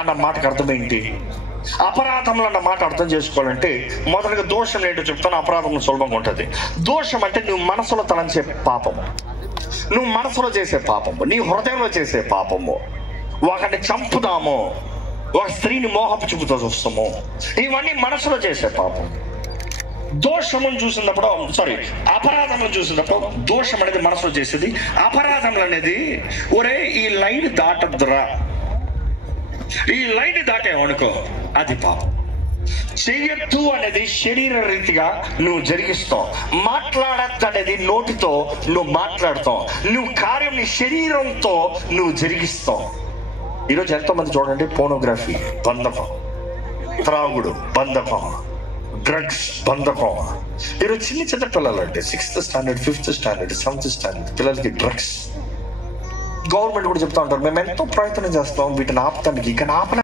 అన్న మాటకు అర్థం ఏంటి? అపరాధములు అన్న మాట అర్థం చేసుకోవాలంటే మొదటగా దోషం ఏంటో చెప్తాను. అపరాధం సులభంగా ఉంటుంది. దోషం అంటే నువ్వు మనసులో తలంచే పాపము, నువ్వు మనసులో చేసే పాపము, నీ హృదయంలో చేసే పాపము, ఒకరిని చంపుదాము, ఒక స్త్రీని మోహపు చూపుతో చూస్తాము, ఇవన్నీ మనసులో చేసే పాపం. దోషమును చూసినప్పుడు అపరాధమును చూసినప్పుడు దోషం అనేది మనసులో చేసేది. అపరాధములు అనేది ఒరే ఈ లైన్ దాటద్దురా, ఈ లైన్ దాటేవనుకో అది పాపం. చెయ్యొద్దు అనేది శరీర రీతిగా నువ్వు జరిగిస్తావు. మాట్లాడద్దు అనేది నోటితో నువ్వు మాట్లాడతావు. నువ్వు కార్యం నీ శరీరంతో నువ్వు జరిగిస్తావు. ఈరోజు ఎంతో మంది చూడండి, పోర్నోగ్రఫీ బంధకం, త్రాగుడు బంధకం, డ్రగ్స్ బంధకం. ఈరోజు చిన్న పిల్లలు అంటే 6th standard 5th standard 7th standard పిల్లలకి డ్రగ్స్. గవర్నమెంట్ కూడా చెప్తా ఉంటారు మేము ఎంతో ప్రయత్నం చేస్తాం వీటిని ఆపటానికి, కానీ ఆపలే.